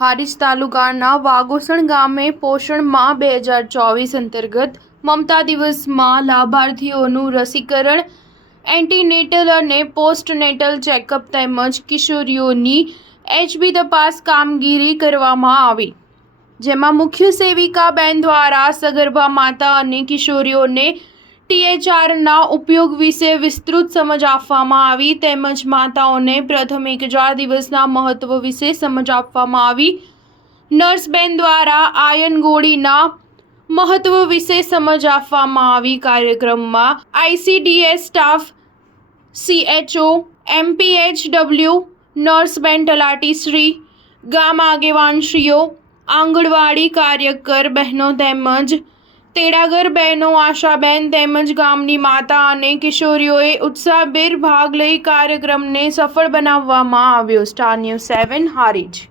હારીજ તાલુકાના વાઘોસણ ગામે પોષણ માહ 2024 અંતર્ગત મમતા દિવસમાં લાભાર્થીઓનું રસીકરણ, એન્ટીનેટલ અને પોસ્ટનેટલ ચેકઅપ તેમજ કિશોરીઓની HB તપાસ કામગીરી કરવામાં આવી, જેમાં મુખ્ય સેવિકા બેન દ્વારા સગર્ભા માતા અને કિશોરીઓને THRના ઉપયોગ વિશે વિસ્તૃત સમજ આપવામાં આવી તેમજ માતાઓને પ્રથમ 1000 દિવસના મહત્વ વિશે સમજ આપવામાં આવી। નર્સ બેન દ્વારા આયર્ન ગોળીના મહત્વ વિશે સમજ આપવામાં આવી। કાર્યક્રમમાં ICDS staff, CHO, MPHW, nurse બેન તલાટી શ્રી, ગામ આગેવાનશ્રીઓ, આંગણવાડી કાર્યકર બહેનો તેમજ તેડાગર બહેનો, આશાબેન તેમજ ગામની માતા અને કિશોરીઓએ ઉત્સાહભેર ભાગ લઈ કાર્યક્રમને સફળ બનાવવામાં આવ્યો। Star news 7 Harij.